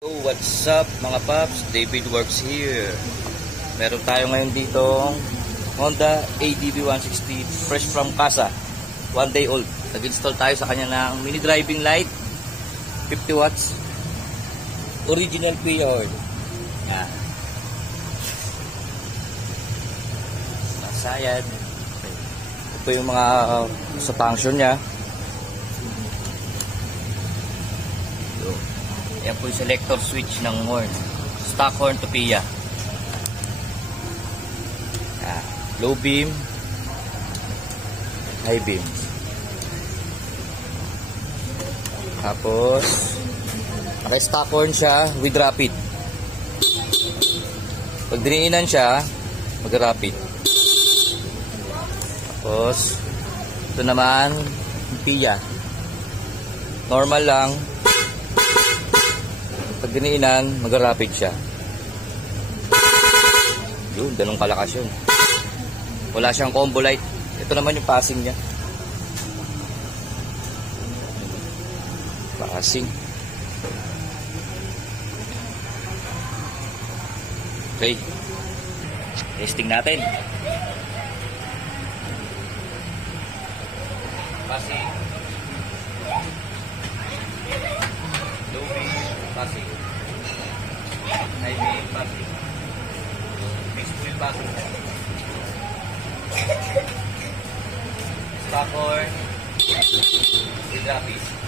So, what's up mga paps? David Works here. Meron tayo ngayon dito Honda ADV 160 fresh from casa, 1 day old. Nag-install tayo sa kanya ng mini driving light, 50 watts, original pre-oil. Yan. Masayad. Ito yung mga sa function niya. Yan po yung selector switch ng horn. Stock horn to PIA. Low beam, high beam. Tapos naka-stock horn siya with rapid. Pag diniinan siya, mag-rapid. Tapos ito naman PIA. Normal lang. Pag diniinan, mag-rapid siya. Yun, ganun kalakas yun. Wala siyang combo light. Ito naman yung passing niya. Passing. Okay. Testing natin. Passing. Low beam, passing. High beam, passing. Mixed wheel passing. Stock horn with rapid.